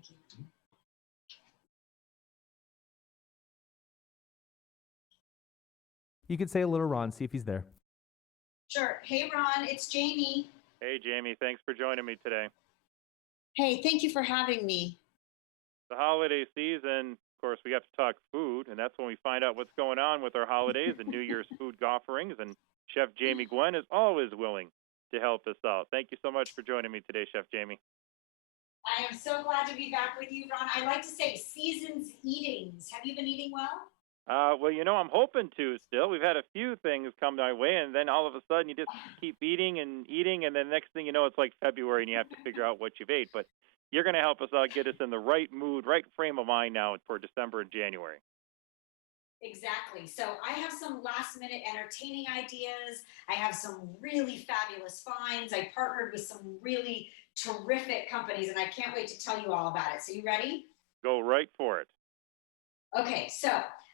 Thank you. You could say a little Ron, see if he's there. Sure. Hey, Ron, it's Jamie. Hey, Jamie, thanks for joining me today. Hey, thank you for having me. The holiday season, of course, we have to talk food, and that's when we find out what's going on with our holidays and New Year's food offerings. And Chef Jamie Gwen is always willing to help us out. Thank you so much for joining me today, Chef Jamie. I am so glad to be back with you, Ron. I like to say season's eatings. Have you been eating well? Well, I'm hoping to still. We've had a few things come my way, and then all of a sudden you just keep eating, and then next thing you know, it's like February, and you have to figure out what you've ate. But you're going to help us out, get us in the right mood, right frame of mind now for December and January. Exactly. So I have some last-minute entertaining ideas. I have some really fabulous finds. I partnered with some really terrific companies, and I can't wait to tell you all about it. So you ready? Go right for it. Okay, so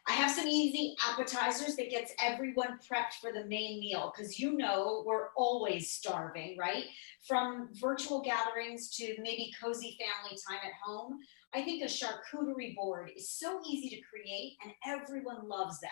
I have some easy appetizers that gets everyone prepped for the main meal because we're always starving, right? From virtual gatherings to maybe cozy family time at home. I think a charcuterie board is so easy to create and everyone loves them.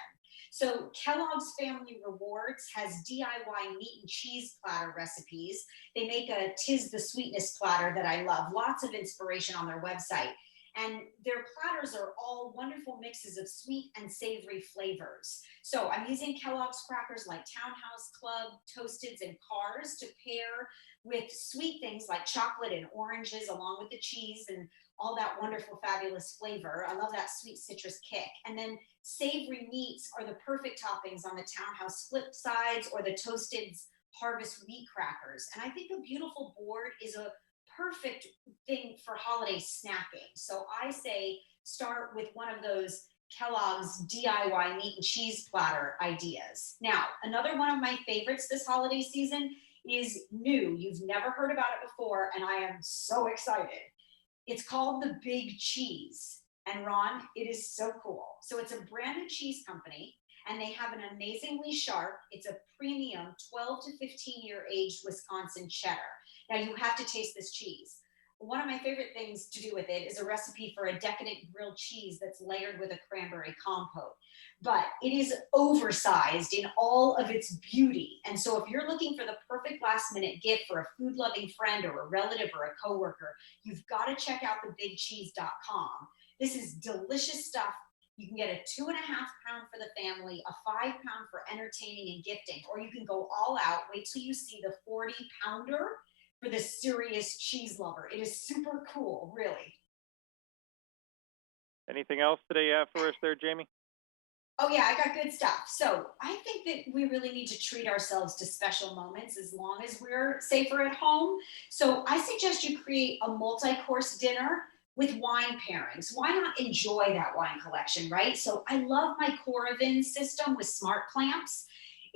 So Kellogg's Family Rewards has DIY meat and cheese platter recipes. They make a Tis the Sweetness platter that I love. Lots of inspiration on their website. And their platters are all wonderful mixes of sweet and savory flavors. So I'm using Kellogg's crackers like Townhouse Club, Toasteds, and Cars to pair with sweet things like chocolate and oranges along with the cheese and all that wonderful, fabulous flavor. I love that sweet citrus kick. And then savory meats are the perfect toppings on the Townhouse flip sides or the Toasteds Harvest wheat crackers. And I think a beautiful board is a perfect thing for holiday snacking. So I say start with one of those Kellogg's DIY meat and cheese platter ideas. Now, another one of my favorites this holiday season is new. You've never heard about it before, and I am so excited. It's called the Big Cheese. And Ron, it is so cool. So it's a branded cheese company, and they have an amazingly sharp, it's a premium 12 to 15-year aged Wisconsin cheddar. Now you have to taste this cheese. One of my favorite things to do with it is a recipe for a decadent grilled cheese that's layered with a cranberry compote. But it is oversized in all of its beauty. And so if you're looking for the perfect last minute gift for a food loving friend or a relative or a coworker, you've got to check out thebigcheese.com. This is delicious stuff. You can get a 2.5 pound for the family, a 5 pound for entertaining and gifting, or you can go all out. Wait till you see the 40 pounder for the serious cheese lover. It is super cool, really. Anything else today you have for us there, Jamie? Oh yeah, I got good stuff. So I think that we really need to treat ourselves to special moments as long as we're safer at home. So I suggest you create a multi-course dinner with wine pairings. Why not enjoy that wine collection, right? So I love my Coravin system with smart clamps.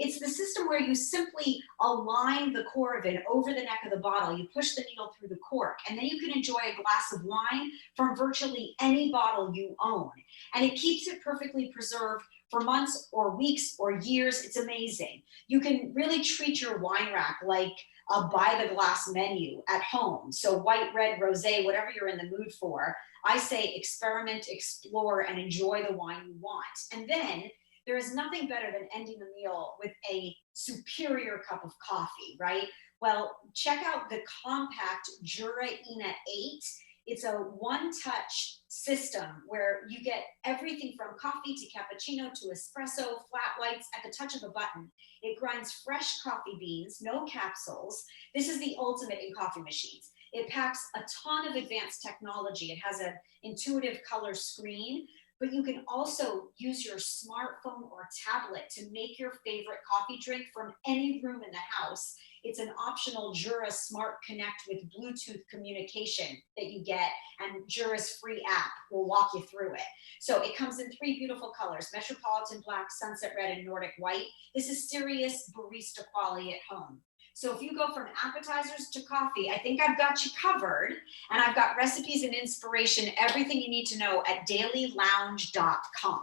It's the system where you simply align the Coravin over the neck of the bottle. You push the needle through the cork, and then you can enjoy a glass of wine from virtually any bottle you own. And it keeps it perfectly preserved for months or weeks or years. It's amazing. You can really treat your wine rack like a by the glass menu at home. So white, red, rosé, whatever you're in the mood for. I say experiment, explore, and enjoy the wine you want. And then there is nothing better than ending the meal with a superior cup of coffee, right? Well, check out the compact Jura Ina 8. It's a one-touch system where you get everything from coffee to cappuccino to espresso, flat whites at the touch of a button. It grinds fresh coffee beans, no capsules. This is the ultimate in coffee machines. It packs a ton of advanced technology. It has an intuitive color screen, but you can also use your smartphone or tablet to make your favorite coffee drink from any room in the house. It's an optional Jura Smart Connect with Bluetooth communication that you get, and Jura's free app will walk you through it. So it comes in 3 beautiful colors: Metropolitan Black, Sunset Red, and Nordic White. This is serious barista quality at home. So if you go from appetizers to coffee, I think I've got you covered. And I've got recipes and inspiration, everything you need to know at dailylounge.com.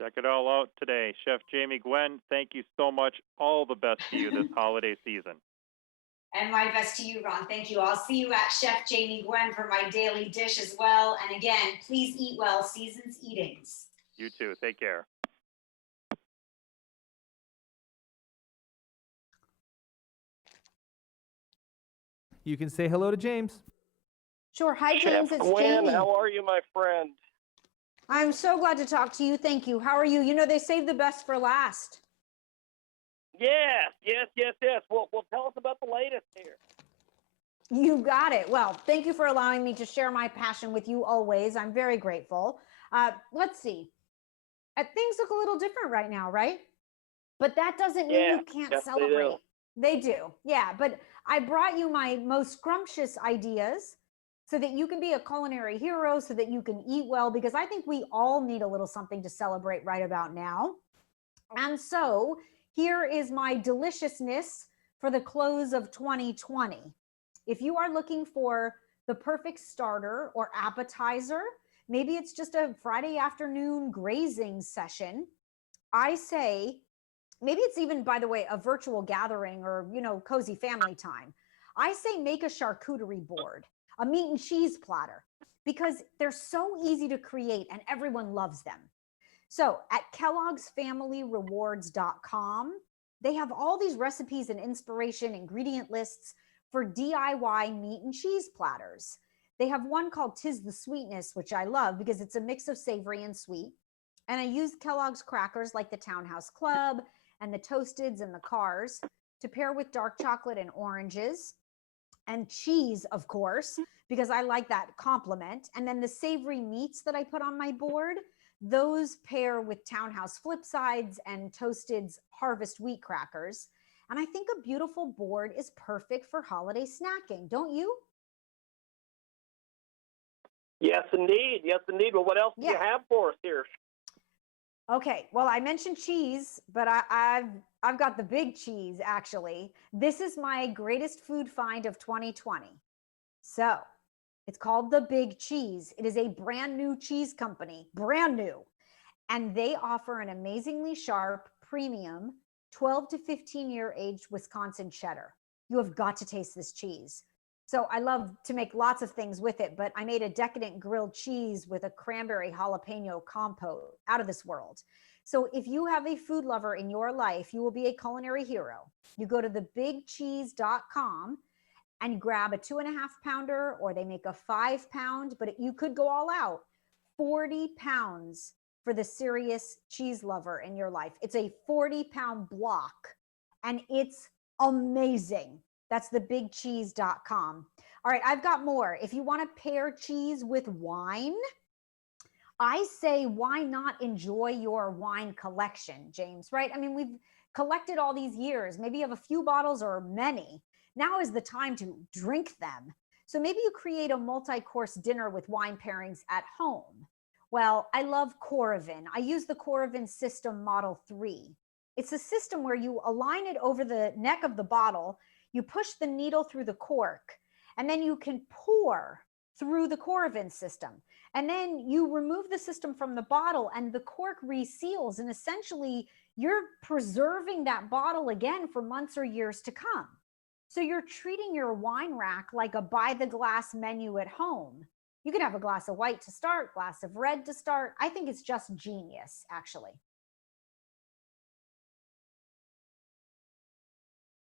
Check it all out today. Chef Jamie Gwen, thank you so much. All the best to you this holiday season. And my best to you, Ron. Thank you. I'll see you at Chef Jamie Gwen for my daily dish as well. And again, please eat well. Season's eatings. You too. Take care. You can say hello to James. Sure. Hi, Chef James. It's Gwen, Jamie. how are you, my friend? I'm so glad to talk to you. Thank you. How are you? You know, they save the best for last. Yes. Well, tell us about the latest here. You got it. Well, thank you for allowing me to share my passion with you always. I'm very grateful. Let's see. Things look a little different right now, right? But that doesn't mean you can't yes, celebrate. They do. Yeah. But I brought you my most scrumptious ideas so that you can be a culinary hero, so that you can eat well, because I think we all need a little something to celebrate right about now. And so here is my deliciousness for the close of 2020. If you are looking for the perfect starter or appetizer, maybe it's just a Friday afternoon grazing session, I say, maybe it's even, by the way, a virtual gathering or, cozy family time. I say make a charcuterie board, a meat and cheese platter, because they're so easy to create and everyone loves them. So at kellogg'sfamilyrewards.com, they have all these recipes and inspiration ingredient lists for DIY meat and cheese platters. They have one called 'Tis the Sweetness, which I love because it's a mix of savory and sweet. And I use Kellogg's crackers like the Townhouse Club and the Toasteds and the Cars to pair with dark chocolate and oranges. And cheese, of course, because I like that complement. And then the savory meats that I put on my board, those pair with Townhouse Flipsides and Toasted's Harvest Wheat Crackers. And I think a beautiful board is perfect for holiday snacking, don't you? Yes, indeed. Well, what else do you have for us here? Okay, well, I mentioned cheese, but I've got the big cheese, actually. This is my greatest food find of 2020. So it's called The Big Cheese. It is a brand new cheese company, brand new. And they offer an amazingly sharp, premium, 12 to 15-year aged Wisconsin cheddar. You have got to taste this cheese. So I love to make lots of things with it, but I made a decadent grilled cheese with a cranberry jalapeno compote, out of this world. So if you have a food lover in your life, you will be a culinary hero. You go to thebigcheese.com and grab a 2.5 pounder, or they make a 5 pound, but you could go all out. 40 pounds for the serious cheese lover in your life. It's a 40-pound block and it's amazing. That's thebigcheese.com. All right, I've got more. If you want to pair cheese with wine, I say, why not enjoy your wine collection, James, right? I mean, we've collected all these years. Maybe you have a few bottles or many. Now is the time to drink them. So maybe you create a multi-course dinner with wine pairings at home. Well, I love Coravin. I use the Coravin System Model 3. It's a system where you align it over the neck of the bottle, you push the needle through the cork, and then you can pour through the Coravin system. And then you remove the system from the bottle and the cork reseals, and essentially you're preserving that bottle again for months or years to come. So you're treating your wine rack like a by the glass menu at home. You can have a glass of white to start, glass of red to start. I think it's just genius, actually.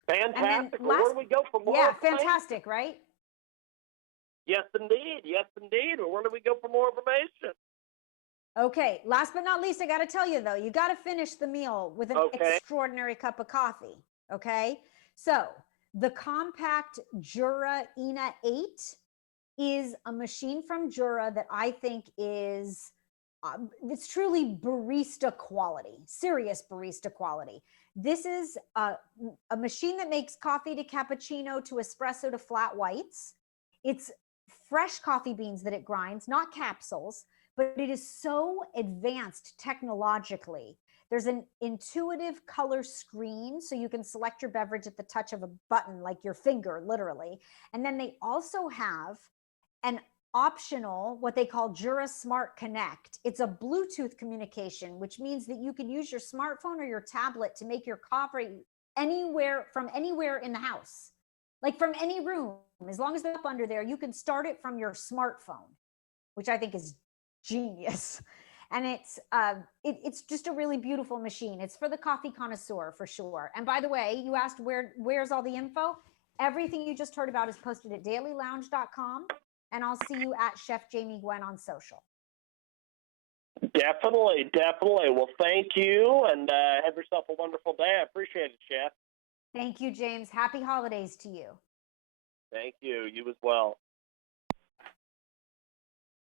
Fantastic. Where do we go for more? Yeah, fantastic, right? Yes, indeed. Well, where do we go for more information? Okay, last but not least, I got to tell you, though, you got to finish the meal with an extraordinary cup of coffee, okay? So the compact Jura ENA 8 is a machine from Jura that I think is, it's truly barista quality, serious barista quality. This is a machine that makes coffee to cappuccino to espresso to flat whites. It's fresh coffee beans that it grinds, not capsules, but it is so advanced technologically. There's an intuitive color screen, so you can select your beverage at the touch of a button, like your finger, literally. And then they also have an optional, what they call Jura Smart Connect. It's a Bluetooth communication, which means that you can use your smartphone or your tablet to make your coffee from anywhere in the house. like from any room, as long as they're up under there, you can start it from your smartphone, which I think is genius. And it's just a really beautiful machine. It's for the coffee connoisseur for sure. And by the way, you asked where's all the info? Everything you just heard about is posted at dailylounge.com, and I'll see you at Chef Jamie Gwen on social. Definitely. Well, thank you, and have yourself a wonderful day. I appreciate it, Chef. Thank you, James. Happy holidays to you. Thank you. You as well.